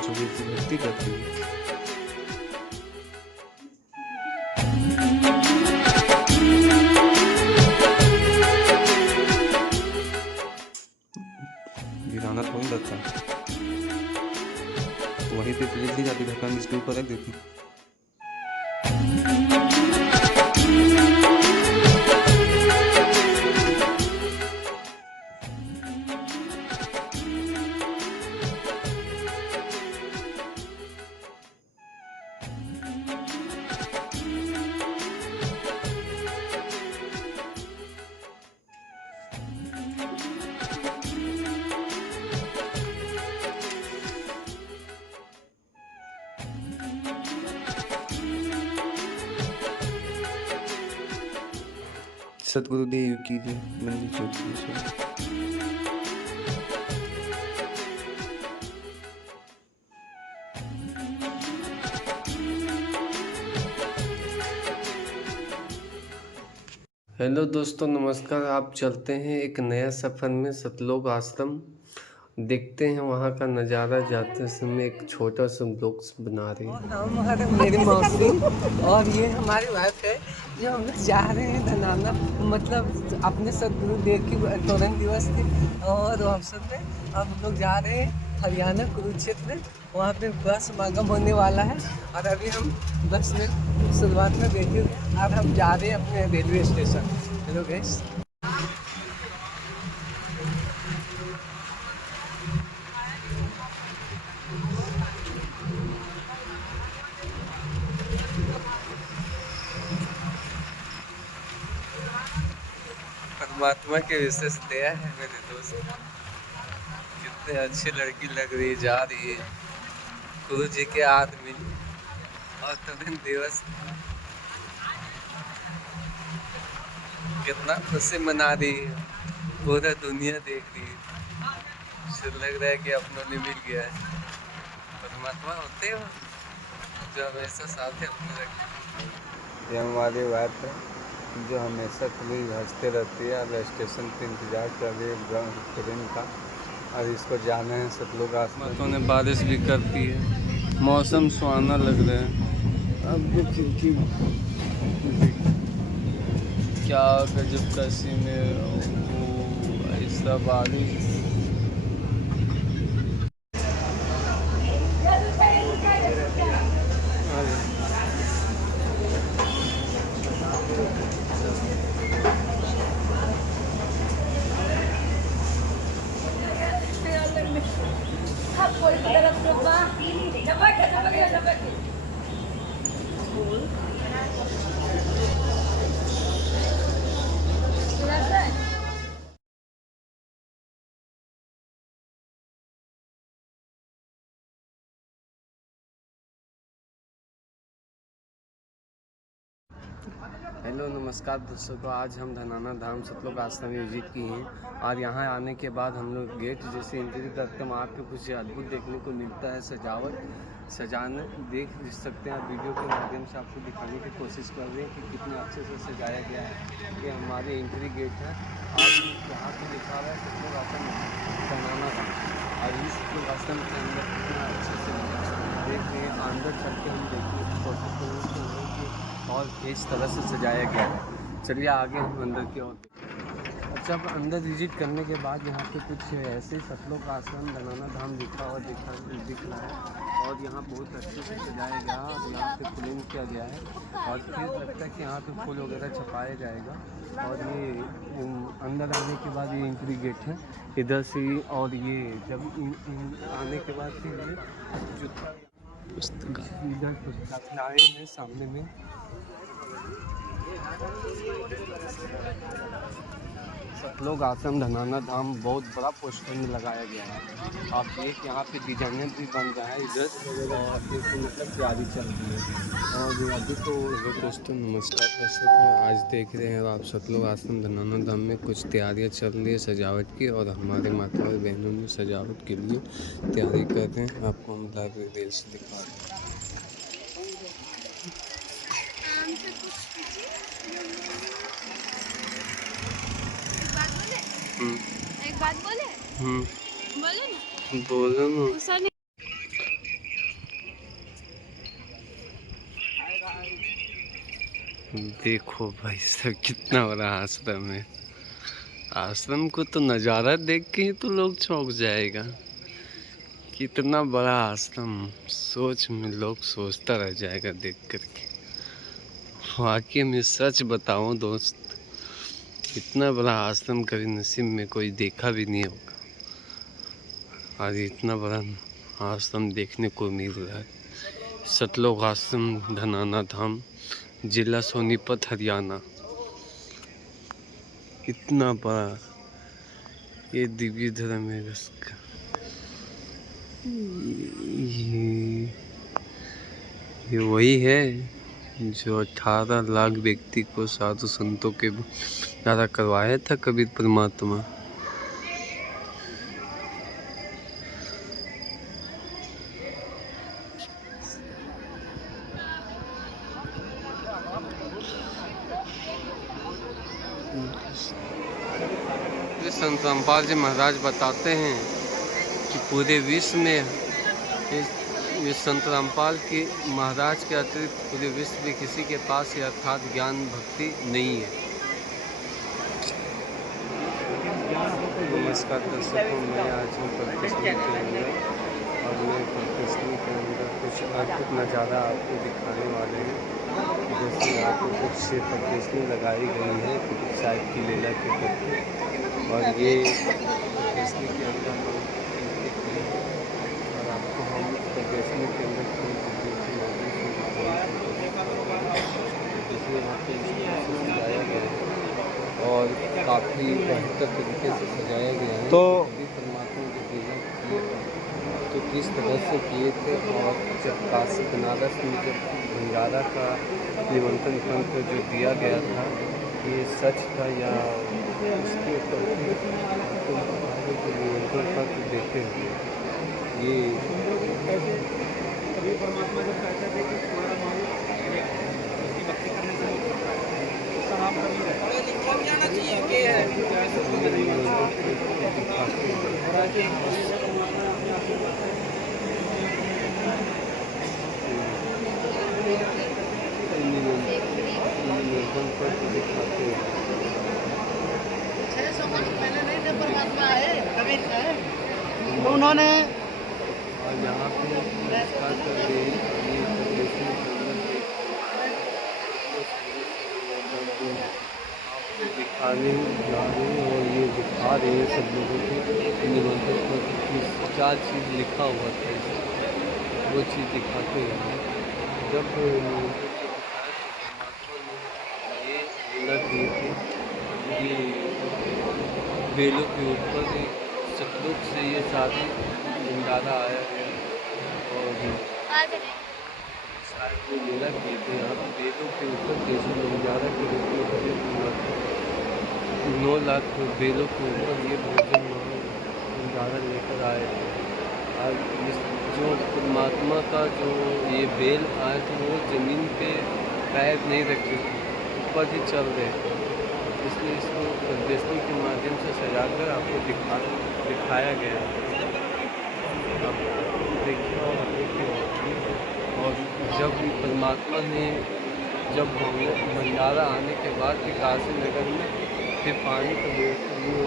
जो बेइज्जती करती है। गिराना थोड़ी लगता है, तो वहीं पे प्लेट दी जाती, ढक्कन इसके ऊपर रख देती। सद्गुरुदेव की जय। मंदिर ज्योति। हेलो दोस्तों, नमस्कार। आप चलते हैं एक नया सफ़र में सतलोक आश्रम, देखते हैं वहाँ का नज़ारा। जाते समय एक छोटा सा ब्लॉग्स बना रहे हैं। हम और मेरी मौसी और ये हमारी वाइफ है, जो हम लोग जा रहे हैं धनाना, मतलब अपने सदगुरुदेव की तोरण दिवस थी और अवसर पे हम लोग जा रहे हैं हरियाणा कुरुक्षेत्र। वहाँ पे बस समागम होने वाला है और अभी हम बस में शुरुआत में बैठे हुए हैं और हम जा रहे हैं अपने रेलवे स्टेशन। Hello guys. परमात्मा के विशेष दया है मेरे दोस्त, कितने अच्छी लड़की लग रही है, जा रही है गुरु जी के आदमी और तरुण दिवस, कितना खुशी मना रही है, पूरा दुनिया देख रही है। मुझे लग रहा है कि अपनों ने मिल गया है। परमात्मा होते हो जो हमेशा साथ अपने रखते। ये हमारी बात है जो हमेशा कभी हंसते रहती है और स्टेशन पे इंतजार कर रही है ट्रेन का, और इसको जाना है सब लोग। मतों ने बारिश भी करती है, मौसम सुहाना लग रहा है। अब जो खिड़की क्या गजब का सीन है, वो ऐसा बारिश। हेलो नमस्कार दोस्तों को, आज हम धनाना धाम सतलोक आश्रम विजिट किए हैं और यहाँ आने के बाद हम लोग गेट जैसे एंट्री करते हैं वहाँ पे कुछ अद्भुत देखने को मिलता है। सजाने देख सकते हैं आप, वीडियो के माध्यम से आपको दिखाने की कोशिश कर रहे हैं कि कितने अच्छे से सजाया गया है। ये हमारे एंट्री गेट है और यहाँ पे लिखा हुआ है सतलोक आश्रम धनाना धाम, और इस सतलोक आश्रम के अंदर कितना अच्छे से देख रहे हैं। अंदर चल के हम देखने की कोशिश करेंगे और इस तरह से सजाया गया है। चलिए आगे हम अंदर की ओर। अच्छा, अब अंदर विजिट करने के बाद यहाँ पे कुछ ऐसे सतलोक आश्रम धनाना धाम दिख रहा है और यहाँ बहुत अच्छे से सजाया गया है और यहाँ पे क्लीन किया गया है और फिर लगता है कि यहाँ पे फूल वगैरह छपाया जाएगा। और ये अंदर आने के बाद ये एंट्री गेट है इधर से, और ये जब आने के बाद फिर ये इधर पुस्तकालय है सामने में। सतलोक आश्रम धनाना धाम बहुत बड़ा पोस्टर में लगाया गया है। आप देख यहाँ पे डिजाइनर भी बन रहा है इधर, और मतलब तैयारी चल रही है। और अभी तो दोस्तों नमस्कार दर्शकों, आज देख रहे हैं आप सतलोक आश्रम धनाना धाम में कुछ तैयारियाँ चल रही है सजावट की, और हमारे माता और बहनों ने सजावट के लिए तैयारी कर रहे हैं। आपको हम लाइव रील से दिखा रहे हैं। बोलो ना। देखो भाई साहब कितना बड़ा आश्रम है। आश्रम को तो नज़ारा देख के ही तो लोग चौंक जाएगा। कितना बड़ा आश्रम, सोच में लोग सोचता रह जाएगा देख करके। वाकई में सच बताऊं दोस्त, इतना बड़ा आश्रम कभी नसीब में कोई देखा भी नहीं होगा। आज इतना बड़ा आश्रम देखने को मिल रहा है। सतलोक आश्रम, धनाना धाम, जिला सोनीपत, हरियाणा। इतना बड़ा ये दिव्य धर्म है इसका। ये वही है जो 18 लाख व्यक्ति को साधु संतों के द्वारा करवाया था कबीर परमात्मा। संत रामपाल जी महाराज बताते हैं कि पूरे विश्व में ये संत रामपाल की महाराज के अतिरिक्त पूरे विश्व में किसी के पास ये अर्थात ज्ञान भक्ति नहीं है। नमस्कार दर्शकों, मैं आज हूँ प्रदर्शनी के अंदर और मैं प्रदर्शनी के अंदर कुछ अद्भुत नज़ारा आपको दिखाने वाले हैं। जैसे यहाँ पर कुछ प्रदर्शनी लगाई गई है कुतुब साहिब की लीला के प्रति, और ये प्रदर्शनी के अंदर हम और आपको हम प्रदर्शनी के अंदर जिसमें यहाँ पे सजाया गया है और काफ़ी बेहतर तरीके से सजाया गया है। तो परमात्मा के पूजा किए तो किस तरह से किए थे, और जब काशी बनारस में जब भंडारा का निमंत्रण पत्र जो दिया गया था, ये सच था या उसके निमंत्रण पत्र देते हुए ये परमात्मा जब कहते थे कि तुम्हारा भक्ति करने से उसका नाम कर जाना चाहिए परमात्मा है कबीर है तो उन्होंने यहाँ पे दिखाने जा रहे हैं और ये दिखा रहे हैं सब लोगों को निमंत्रण पर क्या चीज़ लिखा हुआ था, वो चीज़ दिखाते हैं। जब ये लीला की थी, ये बेलों के ऊपर सतलुज से ये सारी भंडारा आया गया और शायद वो लीला की थी। यहाँ पर बेलों के ऊपर जैसे भंडारा के रूप में भोजन हुआ था। 9 लाख बेलों के ऊपर ये भोजन भंडारा लेकर आए थे। आज जो परमात्मा का जो ये बेल आए थे वो ज़मीन पे पैर नहीं रखे थे, ऊपर ही चल रहे थे। इसलिए इसको प्रदर्शनी के माध्यम से सजाकर आपको दिखाया गया है। आप देखिए और जब परमात्मा ने जब भंडारा आने के बाद भी काशी नगर में फिर पानी का व्यवस्था नहीं हो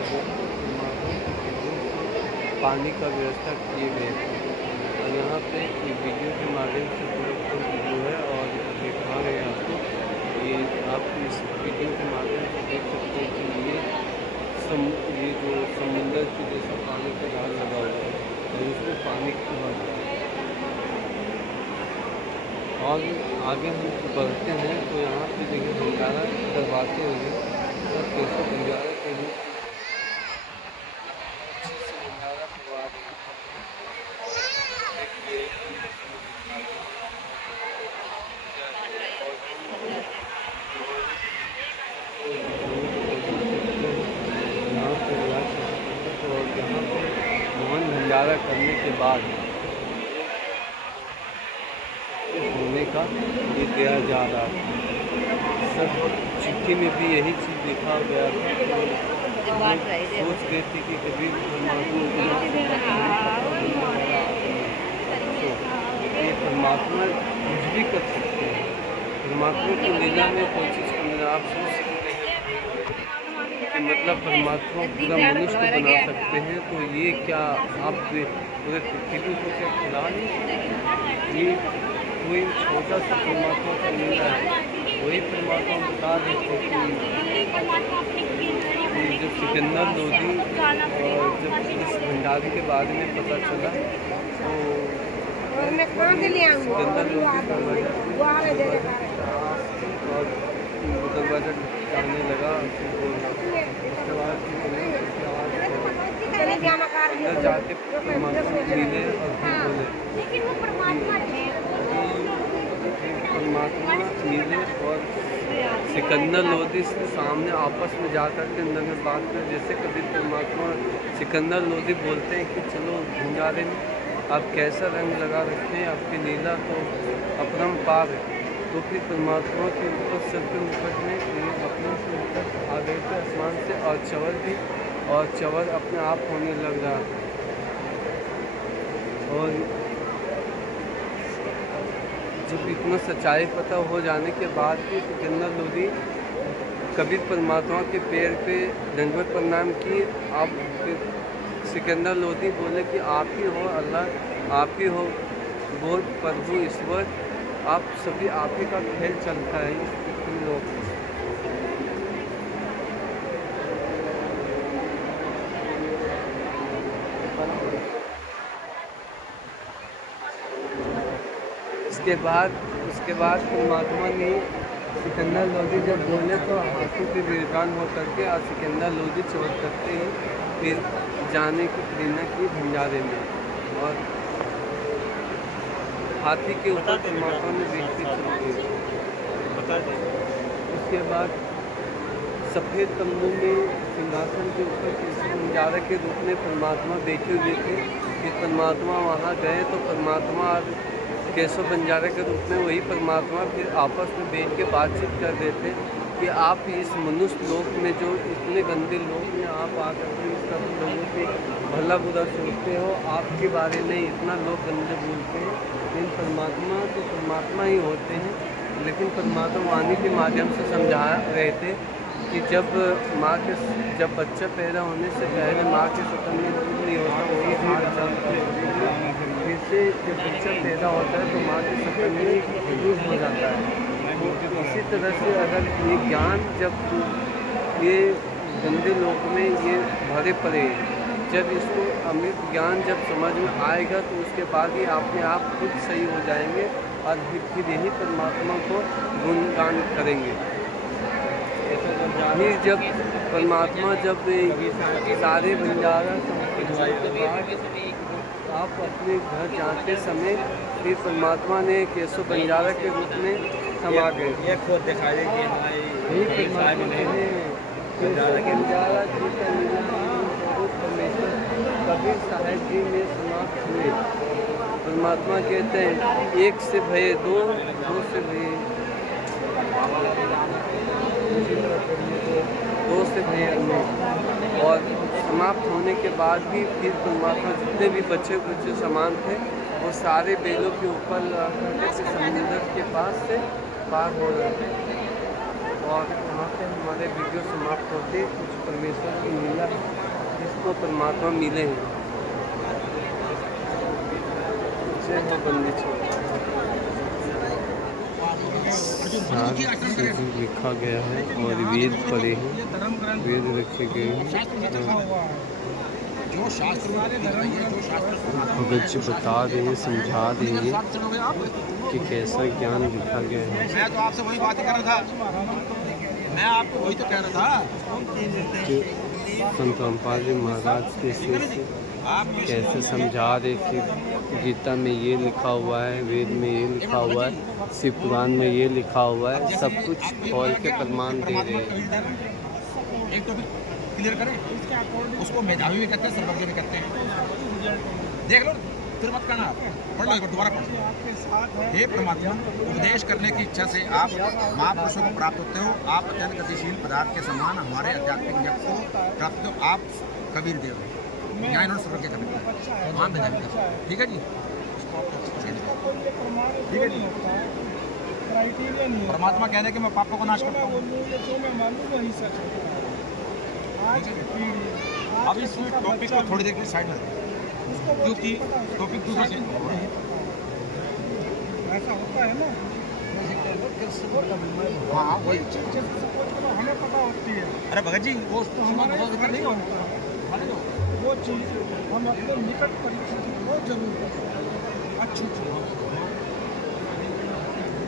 पानी का व्यवस्था किए गए थे। और यहाँ पे वीडियो के माध्यम से वीडियो है और दिखा रहे हैं आपको। ये आप इस वीडियो के माध्यम से देख सकते हैं कि ये जो समुंदर की जैसा पानी का जाल लगा हुआ है और उसमें पानी की बात है। और आगे हम बढ़ते हैं तो यहाँ पे देखिए भंडारा करवाते हुए सब कैसे भंडारा के रूप भंडारा करवा भंडारा करने के बाद होने का ये दिया जा रहा है। सब चिट्ठी में भी यही चीज़ लिखा गया था। सोच रहे थे कि कभी ये परमात्मा कुछ भी कर सकते हैं। परमात्मा की लीला में कोई चीज़ को मिला आप सोच सकते हैं कि मतलब परमात्मा पूरा मनुष्य को बना सकते हैं, तो ये क्या आप पूरे पृथ्वी को क्या खिला नहीं सकते? ये कोई छोटा सा परमात्मा का लीला है। वही परमात्मा बता देते कि जब सिकंदर लोधी और जब इस भंडारी के बारे में पता चला तो सिकंदर लोधी और दरवाजा खटखटाने लगा। उसके बाद अंदर जाके परमात्मा मिले और फिर बोले परमात्मा मिले और सिकंदर लोधी के सामने आपस में जाकर के अंदर में बात कर। जैसे कभी परमात्मा सिकंदर लोधी बोलते हैं कि चलो भंडारे में आप कैसा रंग लगा रखते हैं, आपकी लीला तो अपरंपार है। तो फिर परमात्मा के ऊपर सर के मुकुट में अपने से ऊपर आ गए थे आसमान से और चवर भी, और चवर अपने आप होने लग रहा था। और जब इतना सच्चाई पता हो जाने के बाद भी सिकंदर लोधी कभी परमात्मा के पैर पे दंडवत प्रणाम किए। आप सिकंदर लोधी बोले कि आप ही हो अल्लाह, आप ही हो वो प्रभु ईश्वर, आप सभी आप ही का खेल चलता है इस पृथ्वी लोक में। उसके बाद परमात्मा ने सिकंदर लोधी जब बोले तो हाथी पे विराजमान हो करके और सिकंदर लोधी चोट करते ही फिर जाने की प्रेरणा की भंडारे में, और हाथी के ऊपर परमात्मा ने व्यक्ति चल गई। उसके बाद सफ़ेद तंबू में सिंहासन के ऊपर केशव बंजारा के रूप में परमात्मा बैठे हुए थे। फिर परमात्मा वहाँ गए तो परमात्मा केशव बंजारा के रूप में वही परमात्मा फिर आपस में बैठ के बातचीत कर रहे थे कि आप इस मनुष्य लोक में जो इतने गंदे लोग में आप आकर के इस तरह लोगों के भला बुरा सोचते हो, आपके बारे में इतना लोग गंदे बोलते हैं। लेकिन परमात्मा तो परमात्मा ही होते हैं। लेकिन परमात्मा वाणी के माध्यम से समझा रहे थे कि जब बच्चा पैदा होने से पहले माँ के सतन में दूध नहीं होता, वही भी बच्चा फिर से जब बच्चा पैदा होता है तो माँ के सतन में दूध हो जाता है। तो इसी तरह से अगर ये ज्ञान जब ये गंदे लोक में ये भरे पड़े, जब इसको अमृत ज्ञान जब समझ में आएगा तो उसके बाद ही अपने आप खुद सही हो जाएंगे और फिर यही परमात्मा को गुणगान करेंगे। फिर जब परमात्मा जब सारे भंडारा के बाद आप अपने घर जाते समय फिर परमात्मा ने केशव बंजारा के रूप में समा गए। ये खुद दिखाई कि बंजारा जी का परमेश्वर कबीर साहब जी में समाप्त हुए। परमात्मा कहते हैं एक से भये दो, दो से भये अनेक, और समाप्त होने के बाद भी फिर परमात्मा जितने भी बच्चे समान थे वो सारे बेलों के ऊपर समुद्र के पास से पार हो रहे थे। और वहाँ से हमारे वीडियो समाप्त होते कुछ परमेश्वर की लीला जिसको परमात्मा मिले हैं। जय हो बंदी छोड़ लिखा गया है और वेद पढ़े हैं, वेद रखे गए हैं। भगत जी बता रहे हैं, समझा रहे हैं कि कैसा ज्ञान लिखा गया है। मैं तो आपसे वही बात कर रहा था, मैं आपको वही तो कह रहा था कि संत रामपाल जी महाराज के कैसे समझा रहे कि गीता में ये लिखा हुआ है, वेद में ये लिखा हुआ है, शिव पुराण में ये लिखा हुआ है, सब कुछ खोल के प्रमाण दे रहे हैं। एक तो क्लियर करें, उसको मेधावी भी कहते हैं, सर्वज्ञ भी कहते हैं। देख लो फिर मत कहना, पढ़ लो एक बार दोबारा पढ़ लो। आपके साथ है। हे परमात्मा, उपदेश करने की इच्छा से आप महापुरुषों को प्राप्त होते हो। आप अत्यंत गतिशील पदार्थ के समान हमारे आध्यात्मिक जगत को प्राप्त हो। आप कबीर देव हो। यहाँ इन्होंने सर्व के कबीर वहाँ भेजा भी, ठीक है जी। ठीक है जी। क्राइटेरिया नहीं है। परमात्मा कहने के मैं पापों को नाश करता हूँ। जो मैं मानूं वही सच है। आज की पीढ़ी, अब इस टॉपिक को थोड़ी देर के साइड में रखें, क्योंकि टॉपिक दूसरा चेंज हो रहा है। ऐसा होता है ना। हाँ वही। हमें पता होती है अरे भगत जी वो हमारे नहीं होता वो चीज़ हम अपने निकट परिचित को जरूर करें। अच्छी चीज़,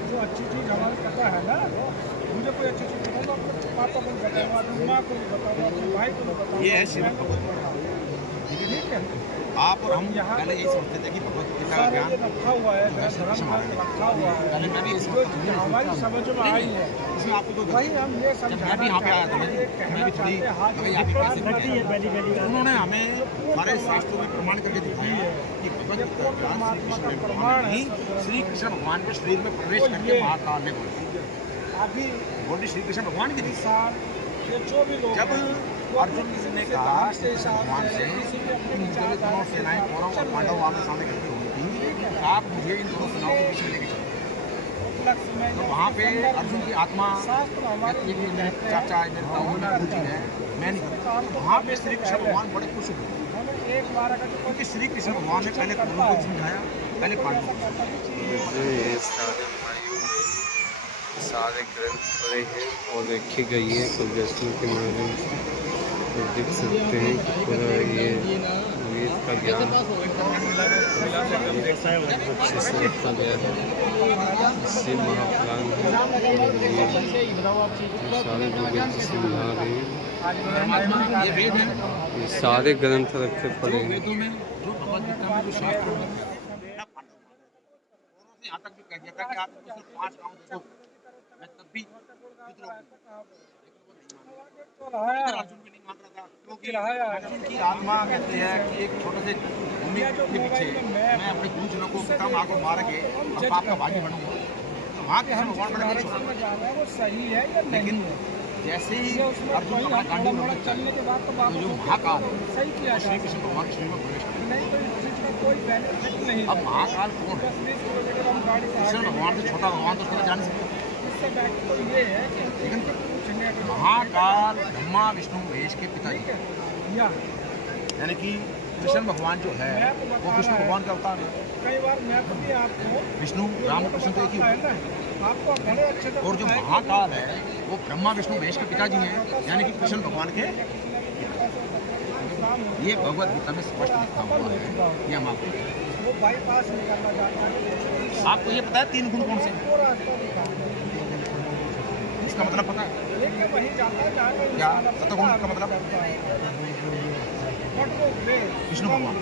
जो अच्छी चीज़ हमारे पता है ना, मुझे कोई अच्छी चीज़ पता, मैं अपने पापा को बताऊँगा, अपनी माँ को भी बताऊँगा, अपने भाई को भी बताऊँगा। ये है श्रीमद् भगवत गीता। ठीक है। आप और हम पहले यही सोचते थे कि भगवत गीता का सारा ज्ञान ये रखा हुआ है, धर्म रखा हुआ है, पहले मैं भी यही जो सोचता था। हमारी समझ में आई है, इसमें आपको कोई वही हम ये जब मैं भी यहाँ पे आया था ना, मैं भी थोड़ी लगे यहाँ पे कैसे बताया। उन्होंने हमें सारे शास्त्रों में प्रमाण करके दिखाया कि भगवत गीता का ज्ञान श्री कृष्ण भगवान ने ही श्री कृष्ण भगवान के शरीर में प्रवेश करके महाकाल ने बोला। अभी बोली श्री कृष्ण भगवान की थी। ये जो भी लोग जब हैं, अर्जुन ने कहा श्री कृष्ण भगवान से कि मुझे भी दोनों सेनाएं कौरव और पांडव आपके सामने इकट्ठी हुई थी, आप मुझे इन दोनों सेनाओं के पीछे लेके चलो। तो वहाँ पे अर्जुन की आत्मा कहती है कि मेरे चाचा है, मेरे ताऊ है, मेरी है, मैं नहीं करता। वहाँ पे श्री कृष्ण भगवान बड़े खुश हुए, एक बार अगर क्योंकि श्री कृष्ण भगवान ने पहले कौरवों को समझाया, पहले पांडवों को। ये सारे भाइयों सारे ग्रंथ पढ़े हैं और रखी गई है प्रदर्शन के माध्यम से, तो देख सकते हैं कि पूरा ये वेद का ज्ञान अच्छे से रखा गया है। इससे महापुराण है और ये सारे जो ग्रंथ समझा रहे हैं, ये वेद है, ये सारे ग्रंथ रखे पड़े हैं। वेदों में जो भगवत गीता में जो शास्त्र में यहाँ तक भी कह दिया था कि आप सिर्फ 5 गाँव देखो, मैं तब भी अर्जुन भी नहीं मान रहा था, क्योंकि अर्जुन की आत्मा कहती है कि एक छोटे से भूमि के पीछे मैं अपने गुरुजनों को पिता माँ को मार के और पाप का भागी बनूंगा। तो वहाँ के भगवान बड़े खुश होते वो सही है या हैं। लेकिन जैसे ही अर्जुन अपना गांडी में चलने के बाद तो तो जो महाकाल सही किया श्री कृष्ण भगवान के शरीर में प्रवेश कर, नहीं, तो इस चीज़ का कोई बेनिफिट नहीं। अब महाकाल कौन है? 20 किलोमीटर हम गाड़ी से कृष्ण भगवान से छोटा भगवान तो उसको जान सकते। इससे बेटर तो ये है कि लेकिन पूछने के महाकाल ब्रह्मा विष्णु महेश के पिताजी, या यानी कि कृष्ण भगवान जो है वो विष्णु भगवान का अवतार है। कई बार मैं तो भी आपको विष्णु राम कृष्ण तो एक ही है ना, आपको बड़े अच्छे से और जो महाकाल है वो ब्रह्मा विष्णु महेश के पिताजी हैं, यानी कि कृष्ण भगवान के। ये भगवत गीता में स्पष्ट लिखा हुआ है। ये हम आपको वो बाईपास निकलना चाहता है, आपको ये पता है 3 गुण कौन से हैं? वो रास्ता दिखाता इसका मतलब पता है है। लेकिन वही जाता है जहाँ पे क्या? इंसान अपना सतगुण का मतलब? बट वो वे विष्णु भगवान।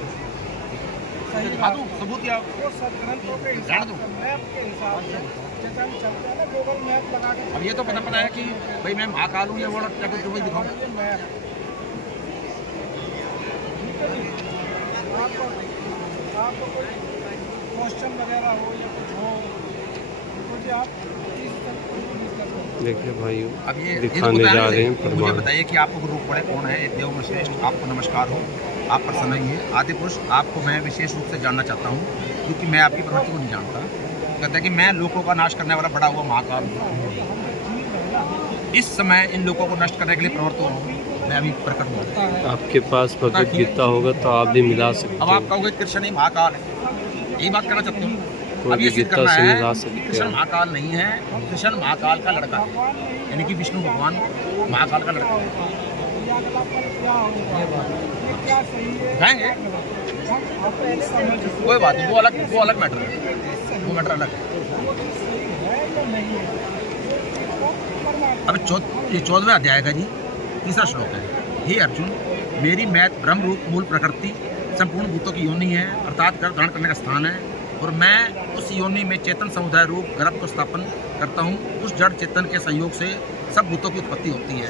सही दिखा दूँ सबूत या वो सदग्रंथों के हिसाब से, मैप के हिसाब से, जैसे हम चलते हैं ना गूगल मैप लगा के, अब ये तो पता है कि भाई मैं महाकाल हूँ, ये वर्ड क्या कुछ वही दिखाऊँ। ये मैप आपको आपको कोई क्वेश्चन वगैरह हो या कुछ हो तो जी आप देखिए भाइयों, अब ये दिखाने तो जा रहे हैं मुझे प्रमाण। बताइए कि आपको गुरु पड़े कौन है? देव में श्रेष्ठ आपको नमस्कार हो, आप प्रसन्न ही हैं। आदि पुरुष आपको मैं विशेष रूप से जानना चाहता हूँ, क्योंकि मैं आपकी प्रवृत्ति को नहीं जानता। कहते हैं कि मैं लोगों का नाश करने वाला बड़ा हुआ महाकाल हूँ। इस समय इन लोगों को नष्ट करने के लिए प्रवृत्त हूँ, मैं अभी प्रकट हूँ। आपके पास भगवत गीता होगा तो आप भी मिला सकते अब आप हैं। कहोगे कृष्ण ही महाकाल है, यही बात करना चाहते हो? कोई अब भी ये सिद्ध गीता करना से है मिला कि सकते कृष्ण हैं। महाकाल नहीं है, कृष्ण महाकाल का लड़का है, यानी कि विष्णु भगवान महाकाल का लड़का है। क्या सही है कहेंगे कोई बात नहीं, वो अलग मैटर है, वो मैटर अलग है। या नहीं है, अब ये 14वें अध्याय का जी 3रा श्लोक है। हे अर्जुन, मेरी मैत ब्रह्म रूप मूल प्रकृति संपूर्ण भूतों की योनि है, अर्थात गर्भ धारण करने का स्थान है, और मैं उस योनि में चेतन समुदाय रूप गर्भ को स्थापन करता हूँ। उस जड़ चेतन के संयोग से सब भूतों की उत्पत्ति होती है।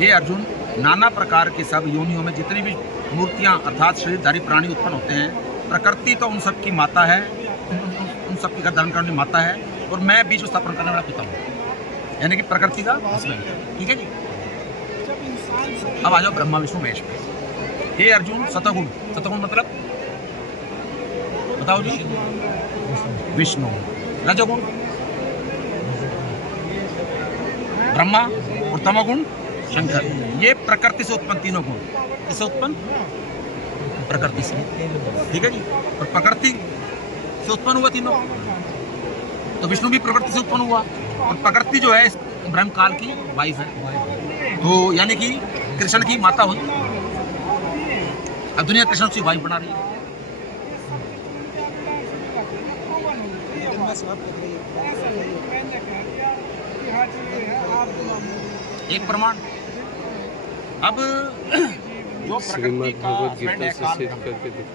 हे अर्जुन, नाना प्रकार की सब योनियों में जितनी भी मूर्तियाँ अर्थात शरीरधारी प्राणी उत्पन्न होते हैं, प्रकृति तो उन सब की माता है, उन सब की धारण करने माता है, और मैं विश्व स्थापना करने वाला पिता हूँ, यानी कि प्रकृति का हस्बैंड। ठीक है जी। अब आ जाओ ब्रह्मा विष्णु महेश पे। हे अर्जुन, सतगुण, सतगुण मतलब बताओ जी? विष्णु। रजोगुण ब्रह्मा, और तमोगुण शंकर। ये प्रकृति से उत्पन्न तीनों गुण। किससे उत्पन्न? प्रकृति से। ठीक है जी। और प्रकृति से उत्पन्न हुआ तीनों, तो विष्णु भी प्रकृति से उत्पन्न हुआ, और प्रकृति जो है ब्रह्म काल की वाइफ है, तो यानी कि कृष्ण की माता हुई। अब दुनिया कृष्ण की वाइफ बना रही है। एक प्रमाण। अब जो प्रकृति का हस्बैंड है काल,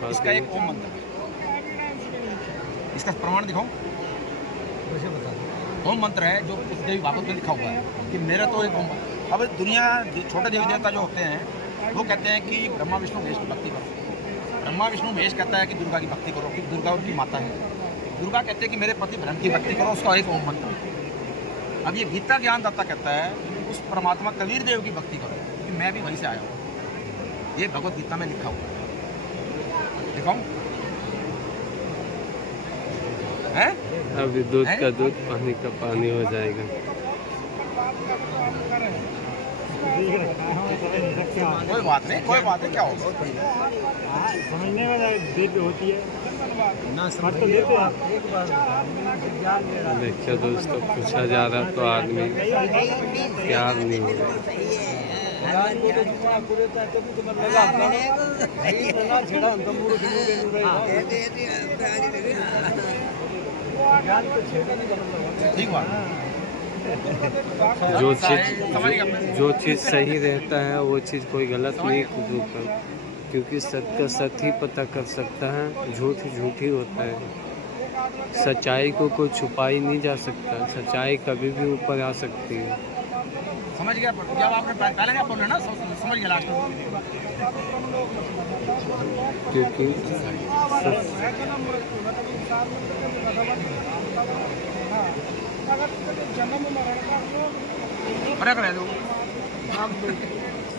इसका एक ओम मंत्र है। इसका प्रमाण दिखाओ। ओम मंत्र है जो उस देवी भागवत में लिखा हुआ है कि मेरा तो एक ओम। अब दुनिया छोटे देवी देवता जो होते हैं वो कहते हैं कि ब्रह्मा विष्णु महेश की भक्ति करो। ब्रह्मा विष्णु महेश कहता है कि दुर्गा की भक्ति करो, कि दुर्गा उनकी माता है। दुर्गा कहते हैं कि मेरे पति ब्रह्म की भक्ति करो, उसका एक ओम मंत्र है। अब ये गीता ज्ञानदाता कहता है उस परमात्मा कबीर देव की भक्ति करो, कि मैं भी वहीं से आया हूँ। ये भगवत गीता में लिखा हुआ है। दिखाऊं? है? अभी दूध का दूध, पानी का पानी हो जाएगा। कोई बात नहीं, कोई बात नहीं, क्या होगा? समझने में देर होती है ना, समझ तो लेते आप। देखिए दोस्तों, पूछा जा रहा तो आदमी प्यार नहीं हो रहा। ठीक बात। जो चीज़ सही रहता है वो चीज़ कोई गलत नहीं कर, क्योंकि सत्य का सत्य ही पता कर सकता है, झूठ ही झूठ ही होता है। सच्चाई को कोई छुपा ही नहीं जा सकता, सच्चाई कभी भी ऊपर आ सकती है। समझ गया? जब आपने पहले क्या बोल रहे ना, समझ गया लास्ट में। क्योंकि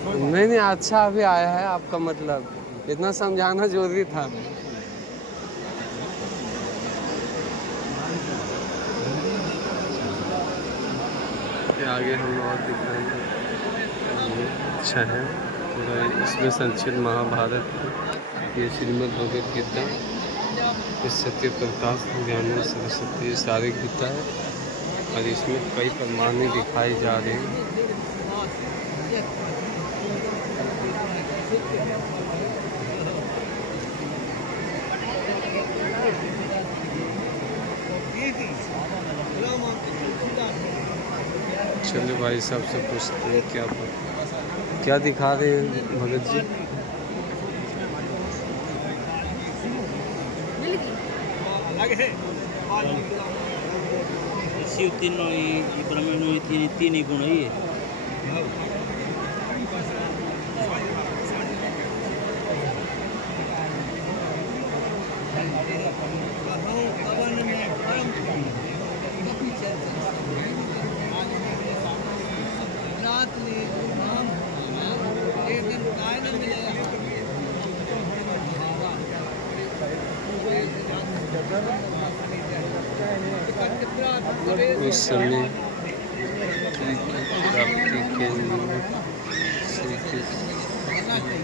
नहीं, अच्छा अभी आया है आपका, मतलब इतना समझाना जरूरी था। आगे हम और दिखाएंगे। ये अच्छा है पूरा, इसमें संक्षिप्त महाभारत, ये श्रीमद् भगवद गीता, इस सत्य प्रकाश ज्ञान सरस्वती, सारी गीता है, और इसमें कई प्रमाण दिखाई जा रहे हैं। चलिए भाई साहब से पूछते हैं क्या दिखा रहे हैं भगत जी। तीन गुण है ये। उस समय की प्राप्ति के लिए श्री कृष्ण की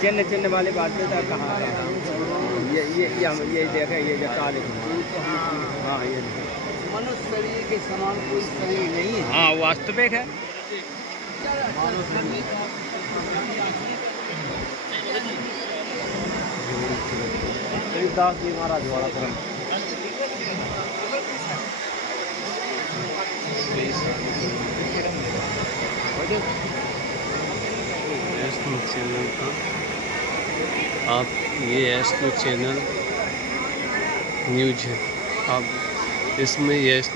चिन्ह चिन्ह वाली बात है कहाँ ये देखे ये जता हाँ ये मनुष्य शरीर के समान कोई शरीर नहीं है। हाँ वास्तविक है। दास जी महाराज वाला परम चैनल का आप ये एस चैनल न्यूज है। आप इसमें ये एस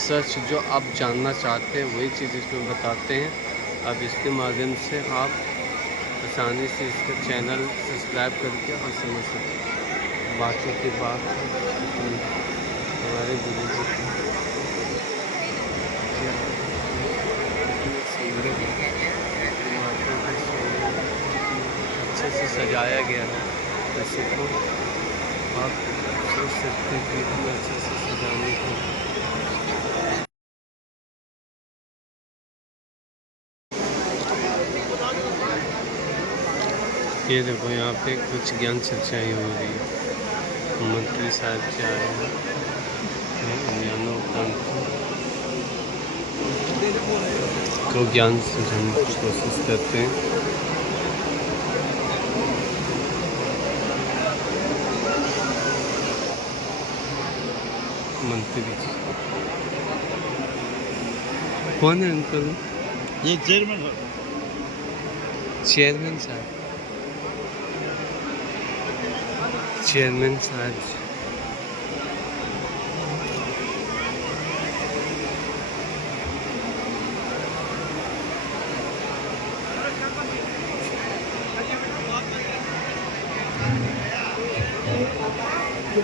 सच जो आप जानना चाहते हैं वही चीज़ इसमें बताते हैं। अब इसके माध्यम से आप आसानी से इसका चैनल सब्सक्राइब करके और समझ सकते। बाकी की बात हमारे गुरु जी अच्छे से सजाया गया है। वैसे तो आप सोच सकते हैं कि इतना अच्छे से सजाने को। ये देखो यहाँ पे कुछ ज्ञान चर्चाएँ हो रही है। मंत्री साहब से आए हैं ज्ञानों को ज्ञान समझाने की कोशिश करते हैं। मंत्री कौन है अंकल? ये चेयरमैन चेयरमैन साहब। चेयरमैन साहब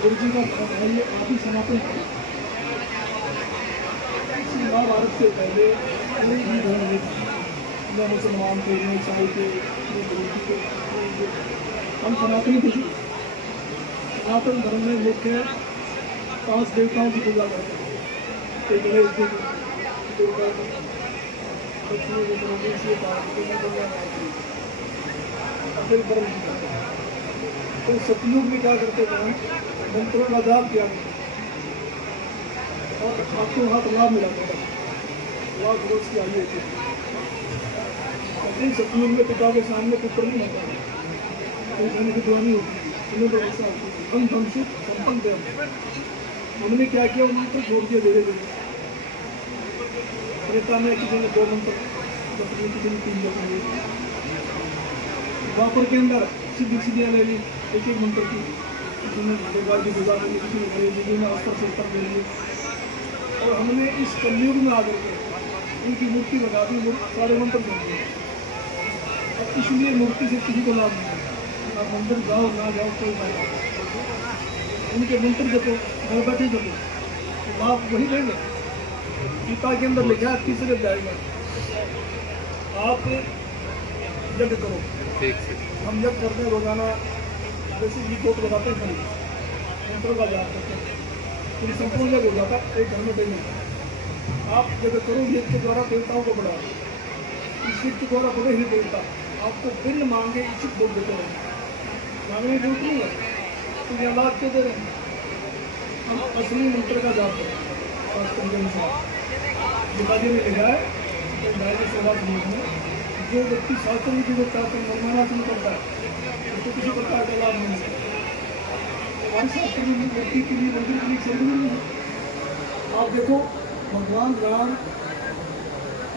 गुरु जी का ये आदि सनातन महाभारत से पहले कोई भी धर्म नहीं था। न मुसलमान थे न ईसाई थे न हिंदू थे। हम सनातनी थे। सनातन धर्म में मुख्य 5 देवताओं की पूजा करते हैं। एक गणेश जी दुर्गा जी लक्ष्मी जी गणेश जी पार्वती जी भगवान फिर ब्रह्म जी। तो सतयुग में क्या करते थे? मंत्रों का जाप किया और हाथों हाथ लाभ मिलाते थे। लाभ रोज की आयु होती है। सतयुग में पिता के सामने पुत्र नहीं होता, कोई धन की दुआनी होती है, उन्हें तो ऐसा होती है धन धन से संपन्न थे। उन्होंने क्या किया? उन्होंने तो छोड़ दिया धीरे धीरे। त्रेता में किसी ने 2 मंत्र, किसी ने 3 मंत्र, द्वापर के अंदर सिद्धियाँ ले ली एक मंत्र की। किसी ने भगवान की पूजा कर ली, किसी ने गणेश जी ने अस्तर से उत्तर दे लिए। और हमने इस कलयुग में आकर के उनकी मूर्ति बना दी, सारे मंत्र बन गए। अब इसलिए मूर्ति से किसी को लाभ नहीं है। आप मंदिर जाओ ना जाओ कोई फायदा नहीं। उनके मंत्र जपो, घर बैठे जपो, लाभ वही लेंगे। गीता के अंदर लिखा है 3 अध्याय में आप यज्ञ करो। हम यज्ञ करते हैं रोजाना, जैसे जी कोट लगाते हैं मंत्रों का जाप करते हैं, फिर संपूर्ण यज्ञ हो जाता है। एक घर में नहीं आप यज्ञ करो, यज्ञ के द्वारा देवताओं को बढ़ाओ। इस यज्ञ के द्वारा बड़े ही देवता आपको बिन मांगे इच्छित बोल देते हैं। मांगने की जरूरत नहीं है, तो यह लाभ क्यों दे रहे हैं? हम असली मंत्र का जाप करें शास्त्र के अनुसार। पिताजी ने लिखा है जो व्यक्ति शास्त्र की जो करता है मनमाना शुरू करता है उसको किसी प्रकार का लाभ नहीं मिलता। हमारे शास्त्र में व्यक्ति के लिए मंदिर के लिए जरूरी नहीं है। आप देखो भगवान राम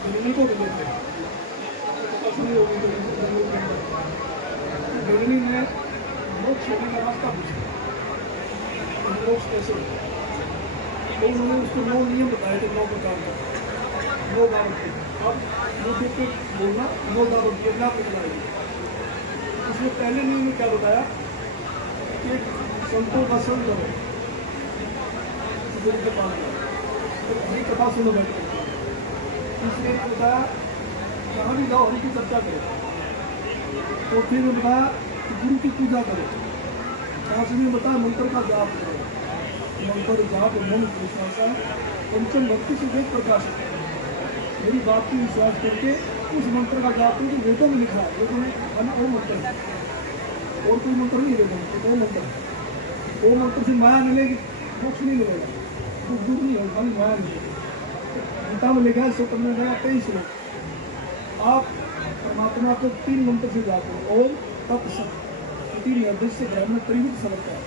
दिल्ली को मिले थे, दिल्ली में मोक्ष होने का रास्ता पूछा मोक्ष कैसे होता है। तो उन्होंने उसको 9 नियम बताए थे, 9 प्रकार का, 9 बार थे। अब यूट्यूब पे बोलना 9 बार अपने आप बताएगी। उसने पहले नियम में क्या बताया कि संतों का संग करो, गुरु के पास तो हरी कथा सुनो बैठे। इसलिए बताया कहाँ भी जाओ हरी की चर्चा करो। तो फिर बताया कि गुरु की पूजा करो। पाँचवीं बताया मंत्र का जाप करो। मंत्र जाप मम विश्वासा पंचम भक्ति से वेद प्रकाश। मेरी बात की विश्वास करके उस मंत्र का जाप करो जो वेदों में लिखा है। वेदों में और मंत्र है, और कोई मंत्र नहीं है वेदों में, वो मंत्र है। वो मंत्र से माया मिलेगी, मोक्ष नहीं मिलेगा, दुख दूर नहीं होगा, खाली माया मिलेगी। गीता में लिखा है 23 श्लोक। आप परमात्मा को 3 मंत्र से जाप करो, ओम तत्सत, 3 अदृश्य ब्रह्म त्रिविध समर्थ है।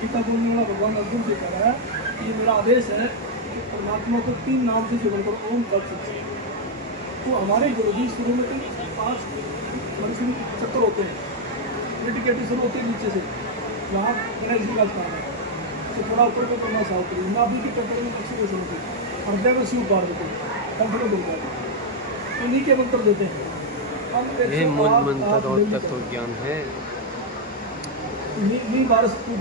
गीता बोलने वाला भगवान अर्जुन से कह रहा है कि ये मेरा आदेश है कि परमात्मा को 3 नाम से जोड़ करो, ओम तत्सत। तो हमारे गुरुजी शुरू में 5 मनुष्य चक्कर होते हैं, क्रिटिकेटिव शुरू होते हैं नीचे से, जहाँ गणेश जी का स्थान है, तो थोड़ा ऊपर में करना सावत्री नाभि के चक्कर में लक्ष्मी को शुरू होते हैं, हृदय में शिव पार्वती कंठों को जाते हैं, तो उन्हीं के मंत्र देते हैं। ये मूल मंत्र और तत्व ज्ञान है। नहीं बारिश टूट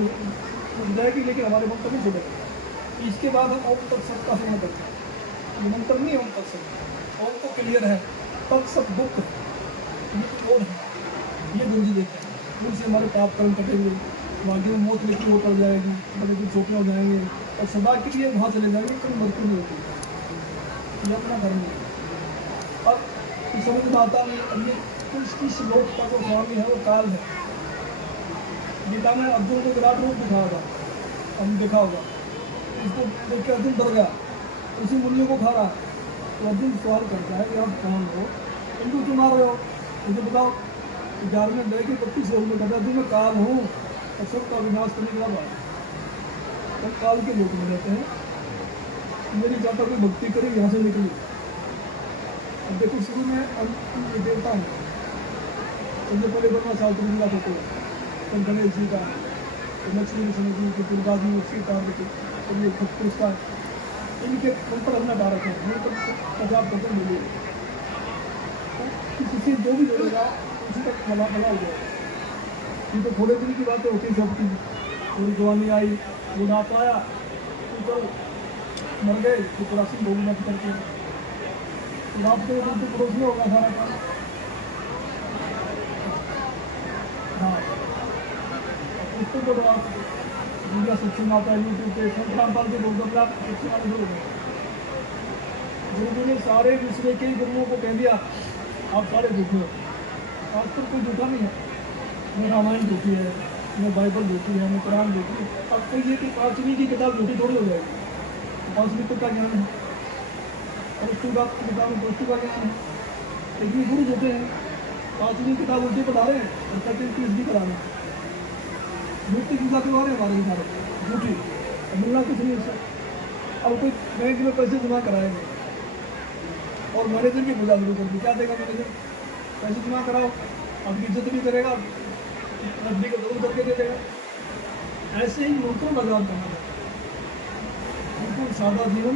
जाएगी, लेकिन हमारे मंत्र नहीं छूटेगा। इसके बाद हम ओम तत्सत का सेवन करते हैं। ये मंत्र नहीं ओम तत्सत, ओम तो क्लियर है, तत्सत दुख ये है, ये गुंजी देते हैं। उनसे हमारे पाप कर्म कटेंगे, भाग्य में मौत लेकर वो टल जाएगी, बड़े कुछ छोटे हो जाएंगे और सदा के लिए वहाँ चले जाएंगे, कोई मृत्यु नहीं होती। ये अपना धर्म है। अब समझ में आता है, अब ये कुछ इस श्लोक का जो स्वामी है वो काल है। गीता में अर्जुन को विराट रूप दिखाया था, हमने देखा होगा। उसको देख के अर्जुन डर गया, उसी मुनियों को खा रहा है। तो अर्जुन सवाल करता है कि आप कौन हो, तुम क्यों मार रहे हो, मुझे बताओ। 11वें अध्याय की 32 श्लोक में कहता है अर्जुन मैं काल हूँ और सबका विनाश करने वाला है। तो काल के लोग में रहते हैं, मेरी जाता कोई भक्ति करे यहाँ से निकली। अब देखो शुरू में देवता है, सबसे पहले ब्रह्मा सावित्री जी का फोटो, तो गणेश जी का, तो लक्ष्मी नरसिंह जी की, दुर्गा जी, श्री पार्वती, तो ये पुरस्कार इनके मंत्र हमने डाल रखे हैं। मंत्र 50% मिले, तो किसी जो भी जोड़ेगा उसी तक भला भला हो जाएगा। ये तो थोड़े दिन की बातें होती सबकी, थोड़ी जवानी आई, बुढ़ापा आया, तो मर गए, तो पूरा सिंह भोगी मत करके आपके तो पड़ोस में होगा सारा काम। हाँ, उसको तो आप मीडिया सच्ची माता है, यूट्यूब पे संत रामपाल के लोग आप सच्ची वाले लोग हैं। गुरु ने सारे दूसरे के ही गुरुओं को कह दिया आप सारे झूठे हो। आज तक कोई झूठा नहीं है, न रामायण झूठी है, न बाइबल झूठी है, न कुरान झूठी है। अब कोई ये कि 5वीं की किताब झूठी थोड़ी हो जाएगी, 5वीं तक का ज्ञान है और उसके बाद किताब में दोस्तों का ज्ञान है। लेकिन गुरु झूठे हैं, 5वीं किताब उल्टी पढ़ा रहे हैं और कहते हैं 30 भी करा रहे हैं। झूठी पूजा करवा रहे हैं हमारे सारे झूठी, मिलना कुछ नहीं उससे। अब कोई बैंक में पैसे जमा कराएंगे और मैनेजर की पूजा शुरू कर दी, क्या देगा मैनेजर, पैसे जमा कराओ, आपकी इज्जत भी करेगा, नकदी को जरूर करके दे देगा। ऐसे ही मंत्रों का जाप करना चाहिए, बिल्कुल सादा जीवन,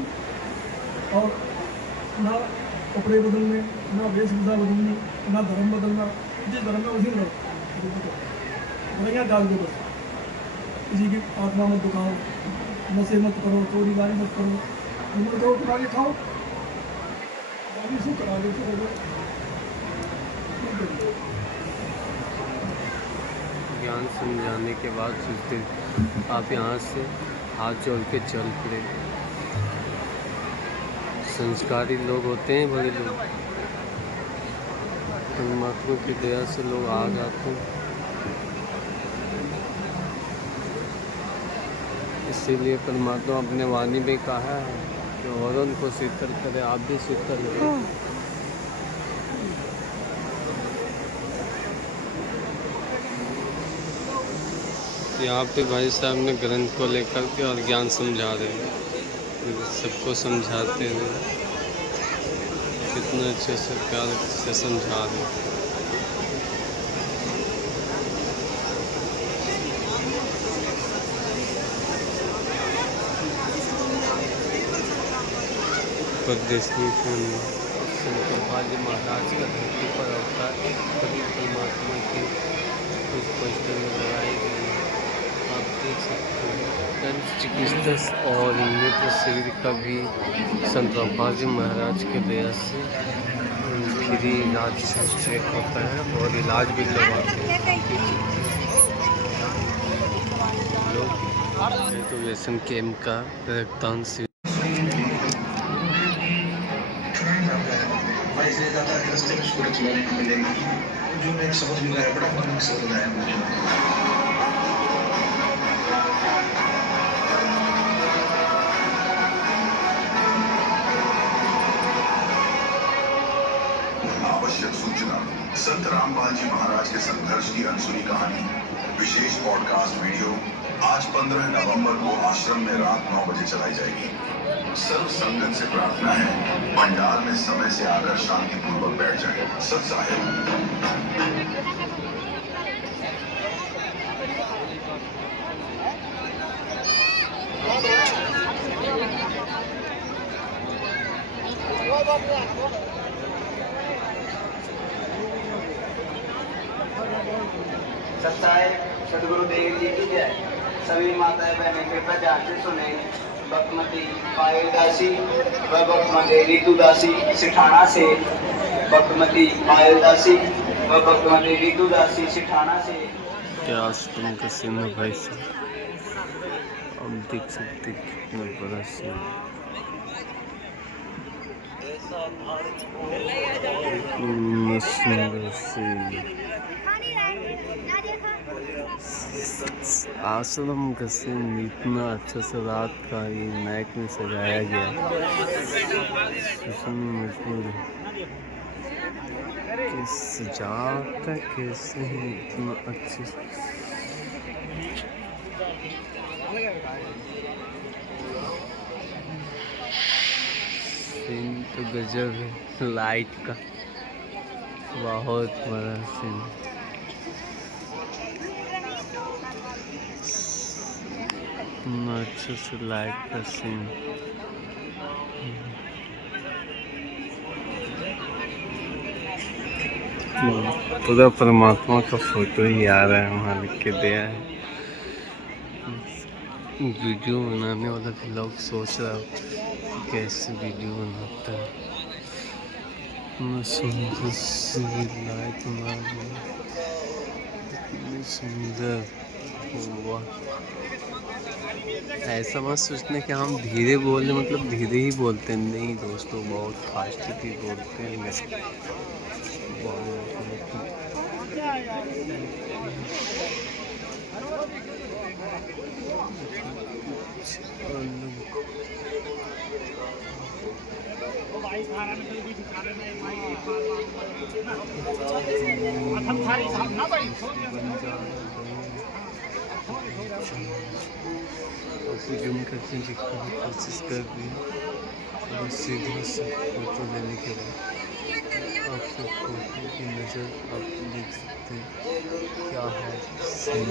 और ना कपड़े बदलने, ना वेशभूषा बदलनी, ना धर्म बदलना, जिस धर्म में उसी में रहो, बढ़िया डाल दो बस। किसी की आत्मा मत दुखाओ, नशे मत करो, चोरी गाड़ी मत करो, उम्र करो करा के खाओ, गाड़ी शू करा दो ज्ञान समझाने के बाद सोचते आप यहाँ से हाथ जोड़ के चल पड़े। संस्कारी लोग होते हैं, बड़े लोग, परमात्मा की दया से लोग आ जाते हैं। इसीलिए परमात्मा अपने वाणी में कहा है कि और उनको शीतल करे, आप भी शीतल हो। यहाँ पे भाई साहब ने ग्रंथ को लेकर के और ज्ञान समझा रहे हैं, सबको समझाते हैं, कितना अच्छे से प्यार से समझा रहे हैं। परदेशनी शंकर महाराज का धरती पर अवतार कभी परमात्मा की कुछ पोस्टर में लगाई गई है, आप देख सकते हैं। दंत चिकित्सक और नेत्र शिविर का भी संत प्रभुपाद जी महाराज के दया से फ्री इलाज चेक होता है और इलाज भी करवाते हैं लोग। एजुकेशन कैंप का रक्तदान शिविर। आवश्यक सूचना, संत रामपाल जी महाराज के संघर्ष की अनसुनी कहानी विशेष पॉडकास्ट वीडियो आज 15 नवंबर को आश्रम में रात 9 बजे चलाई जाएगी। सर्व संगत से प्रार्थना है पंडाल में समय से आकर शांतिपूर्वक बैठ जाए। सत साहिब। सत्ताए सदगुरुदेव जी की जय। सभी माताएं बहनें कृपया ध्यान से सुने। बकमती पायल दासी व बकमती ऋतु दासी सिठाना से, बकमती पायल दासी व बकमती ऋतु दासी सिठाना से। क्या आश्रम का सीन है भाई साहब, आप देख सकते कितना बड़ा सीन है। कितनी सुंदर सीन। आश्रम का सीन इतना अच्छा से रात का ये नाइट में सजाया गया, सोचने में मजबूर है कि सजाता कैसे है इतना अच्छे से। सीन तो गजब है, लाइट का बहुत बड़ा सीन। इतना अच्छे से लाइट का सीन। पूरा परमात्मा का फोटो ही आ रहा है, वहाँ लिख के दिया है। वीडियो बनाने वाला भी लोग सोच रहा हो कैसे वीडियो बनाता है। इतना सुंदर सी लाइट इतनी सुंदर हुआ। ऐसा मत सोचने कि हम धीरे बोल रहे मतलब धीरे ही बोलते हैं, नहीं दोस्तों बहुत फास्ट ही बोलते हैं। जूम करके दिखने की कोशिश कर रही है और सीधा से फोटो लेने के बाद आपको फोटो की नज़र आप देख सकते हैं क्या है सीन।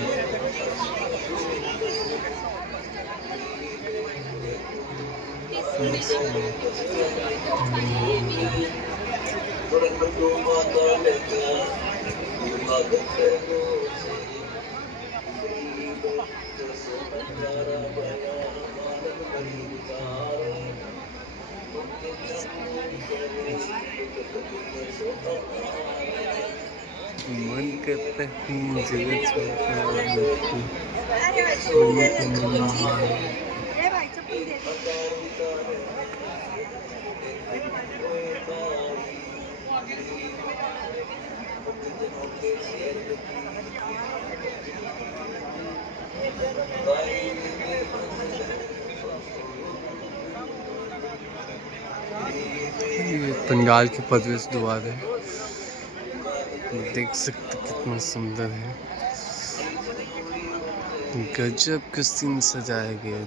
मन करता है जगह पंडाल के प्रवेश द्वार है, देख सकते कितना सुंदर है। गजब का सीन सजाया गया है।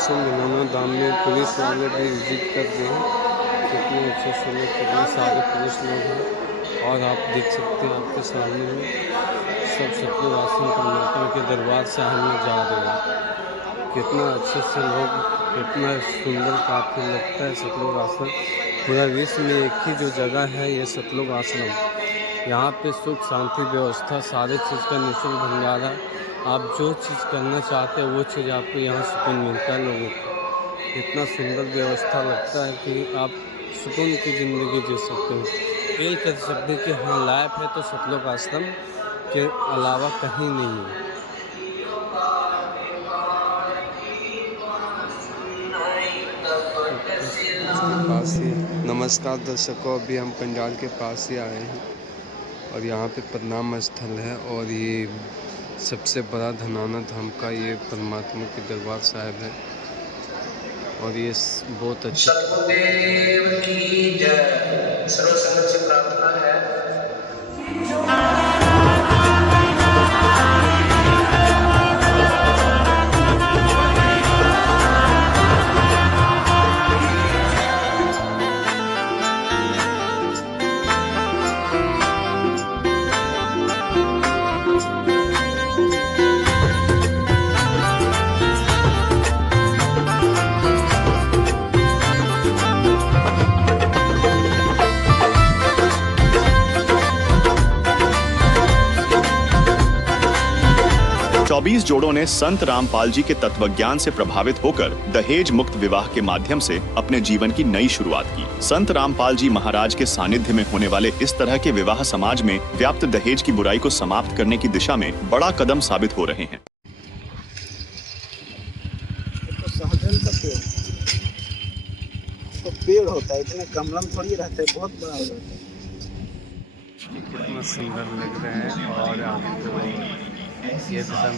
दर्शन धनाना धाम में पुलिस वाले भी विजिट कर रहे हैं। कितने अच्छे से लोग, कितने सारे पुलिस लोग हैं। और आप देख सकते हैं आपके सामने में सब सतलोक आश्रम परमात्मा के दरबार साहिब में जा रहे हैं। कितना अच्छे से लोग, कितना सुंदर काफ़ी लगता है सतलोक आश्रम। पूरा विश्व में एक ही जो जगह है ये सतलोक आश्रम। यहाँ पे सुख शांति व्यवस्था सारे चीज़ का निःशुल्क भंडारा। आप जो चीज़ करना चाहते हैं वो चीज़ आपको यहाँ सुकून मिलता है लोगों को। इतना सुंदर व्यवस्था लगता है कि आप सुकून की ज़िंदगी जी सकते हो। फील कर सकते हैं कि हाँ लाइफ है तो सतलोक आश्रम के अलावा कहीं नहीं है। पास ही नमस्कार दर्शकों, अभी हम पंडाल के पास ही आए हैं और यहाँ पे प्रणाम स्थल है। और ये सबसे बड़ा धनाना धाम का ये परमात्मा के दरबार साहिब है। और ये बहुत अच्छा सतगुरुदेव की जय। सर्व संगत से प्रार्थना है चौबीस जोड़ों ने संत रामपाल जी के तत्वज्ञान से प्रभावित होकर दहेज मुक्त विवाह के माध्यम से अपने जीवन की नई शुरुआत की। संत रामपाल जी महाराज के सानिध्य में होने वाले इस तरह के विवाह समाज में व्याप्त दहेज की बुराई को समाप्त करने की दिशा में बड़ा कदम साबित हो रहे हैं। तो पेड़ होता है, इतना गमला में थोड़ी रहता है, बहुत बड़ा हो जाता है। कितना सुंदर लग रहा है। और आपको ये धर्म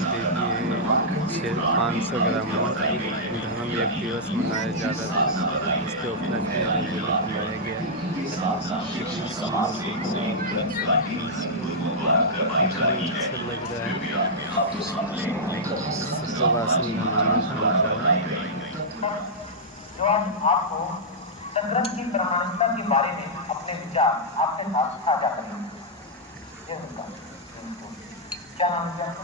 देखिए 500 ग्राम धर्म एक दिवस मनाया जा रहा था। इसके उपलक्ष्य में मनाया गया। अच्छा लग रहा है। सतलोक धनाना धाम का है। जो आज आपको संग्रह की प्रमाणिकता के बारे में अपने विचार आपके साथ साझा करेंगे। क्या नाम है आपका?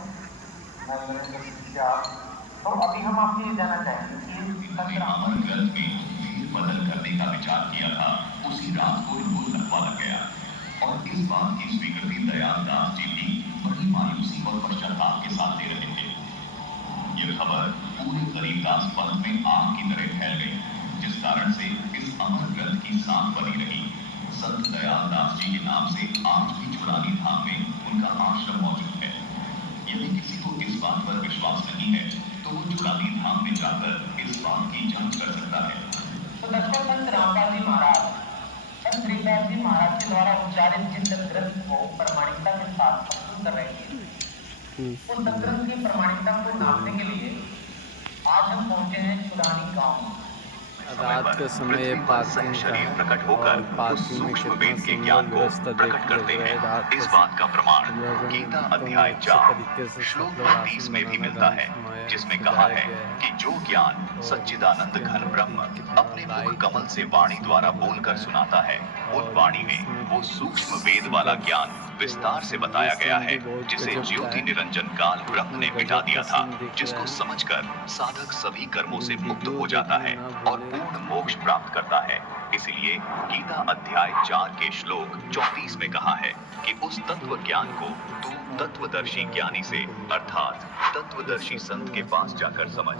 तो अभी हम आपसे ये जानना चाहेंगे कि अमर ग्रंथ में बदल करने का विचार किया था, उसी रात को वो लकवा लग गया। और इस बात की स्वीकृति दयाल दास जी भी बड़ी मायूसी और पश्चाताप के साथ दे रहे थे। ये खबर पूरे गरीबदास पंथ में आग की तरह फैल गई, जिस कारण से इस अमर ग्रंथ की सांप बनी रही। संत दयाल दास जी के नाम से आज भी चुरानी धाम में उनका आश्रम मौजूद है। यदि किसी को इस बात पर विश्वास नहीं है तो वो चुरानी धाम में जाकर इस बात की जांच कर सकता है। तो दर्शकों, संत रामपाल जी महाराज, संत रीदास जी महाराज के द्वारा उच्चारित जिन ग्रंथ को प्रमाणिकता के साथ प्रस्तुत कर रहे थे, उस ग्रंथ की प्रमाणिकता को नापने के लिए आज हम पहुंचे हैं चुरानी गांव। रात के समय पार्किंग का है और पार्किंग में कितना सुंदर व्यवस्था प्रकट करते हैं। इस बात का प्रमाण गीता अध्याय 4 श्लोक 32 में भी मिलता है, जिसमें कहा है कि जो ज्ञान सच्चिदानंद घन ब्रह्म अपने मुख कमल से वाणी द्वारा बोलकर सुनाता है, उन वाणी में वो सूक्ष्म वेद वाला ज्ञान विस्तार से बताया गया है, जिसे ज्योति निरंजन काल ब्रह्म ने मिटा दिया था, जिसको समझकर साधक सभी कर्मों से मुक्त हो जाता है और पूर्ण मोक्ष प्राप्त करता है। इसीलिए गीता अध्याय 4 के श्लोक 34 में कहा है कि उस तत्व ज्ञान को तू तत्वदर्शी ज्ञानी से अर्थात तत्वदर्शी संत के पास जाकर समझ।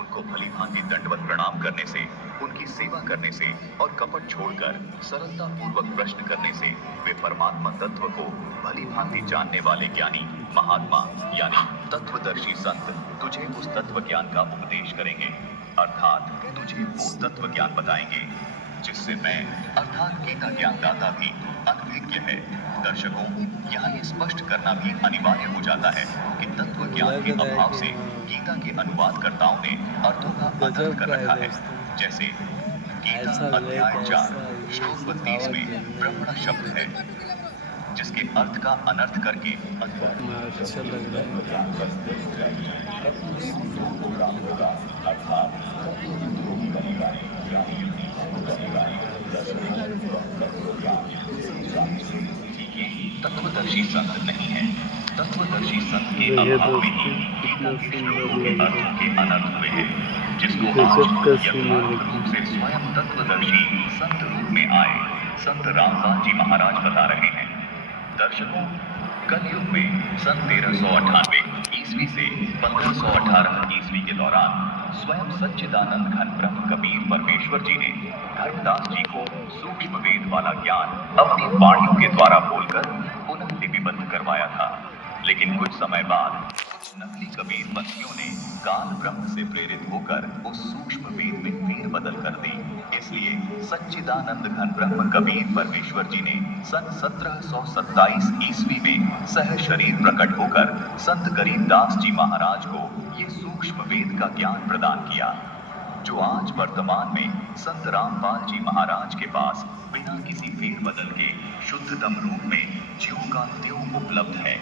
उनको भली भांति दंडवत प्रणाम करने से, उनकी सेवा करने से और कपट छोड़कर सरलता पूर्वक प्रश्न करने से वे परमात्मा तत्व को भली भांति जानने वाले ज्ञानी महात्मा यानी तत्वदर्शी संत तुझे उस तत्व ज्ञान का उपदेश करेंगे, अर्थात तुझे वो तत्व ज्ञान बताएंगे जिससे मैं अर्थात गीता ज्ञानदाता भी अनभिज्ञ है। दर्शकों, यहाँ ये स्पष्ट करना भी अनिवार्य हो जाता है कि तत्व ज्ञान के अभाव से गीता के अनुवादकर्ताओं ने अर्थों का अनर्थ कर रखा है। जैसे गीता अध्याय 4 श्लोक 32 में ब्रह्मण शब्द है, जिसके अर्थ का अनर्थ करके अच्छा लग रहा है। तत्वदर्शी संत नहीं है। तत्वदर्शी संत के अभाव में ही गीता के श्लोकों के अर्थों के अनर्थ हुए हैं, जिसको आज यथार्थ रूप से स्वयं तत्वदर्शी संत रूप में आए संत रामपाल जी महाराज बता रहे हैं। दर्शकों, कलयुग में सन 1398 ईस्वी से 1518 ईस्वी के दौरान स्वयं सच्चिदानंद घन ब्रह्म कबीर परमेश्वर जी ने धर्मदास जी को सूक्ष्म वेद वाला ज्ञान अपनी वाणियों के द्वारा बोलकर पुनः लिपिबद्ध करवाया था। लेकिन कुछ समय बाद कुछ नकली कबीर पंथियों ने काल ब्रह्म से प्रेरित होकर उस सूक्ष्म वेद में फेरबदल कर दी। इसलिए सच्चिदानंद घन ब्रह्म कबीर परमेश्वर जी ने सन 1727 ईस्वी में सह शरीर प्रकट होकर संत गरीबदास जी महाराज को ये सूक्ष्म वेद का ज्ञान प्रदान किया, जो आज वर्तमान में संत रामपाल जी महाराज के पास बिना किसी फेरबदल के शुद्धतम रूप में ज्यों का त्यों उपलब्ध है,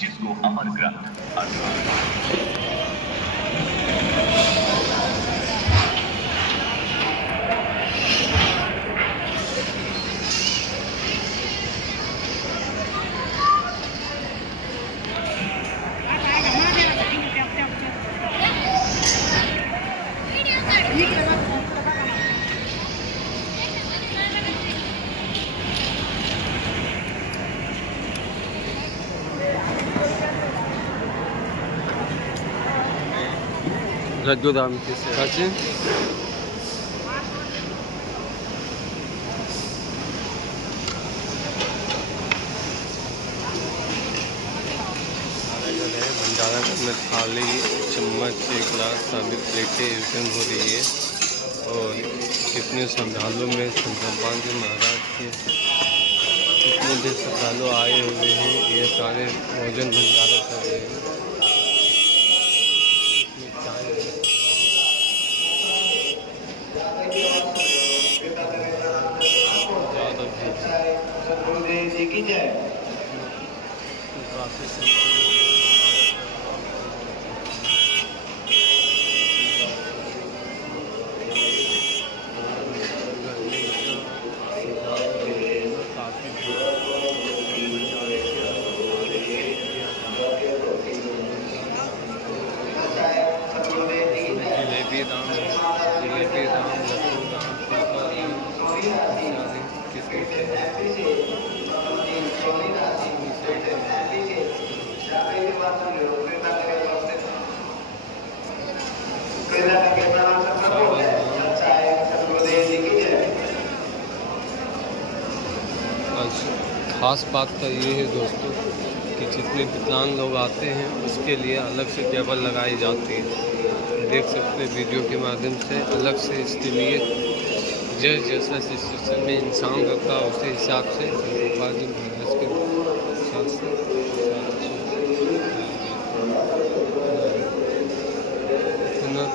जिसको अमर ग्रंथ अर्थात रज्जो दाम के से भंडारा में थाली, चम्मच, एक गिलास, सारी प्लेटें यूज हो रही है। और कितने श्रद्धालु में संत रामपाल जी महाराज के कितने भी श्रद्धालु आए हुए हैं। ये सारे भोजन भंडारा कर रहे हैं। ख़ास बात तो ये है दोस्तों कि जितने विकलांग लोग आते हैं उसके लिए अलग से टेबल लगाई जाती है। देख सकते हैं वीडियो के माध्यम से अलग से इसके लिए जैसा सिचुएशन में इंसान रहता है उसी हिसाब से बाजू महाराज के हिसाब से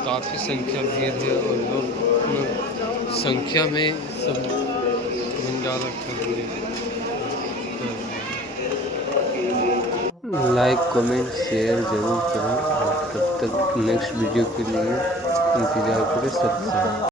काफ़ी संख्या भीड़ है और लोग संख्या में सब भंडारा कर रहे हैं। लाइक, कमेंट, शेयर जरूर करें और तब तक नेक्स्ट वीडियो के लिए इंतज़ार करें। सबसे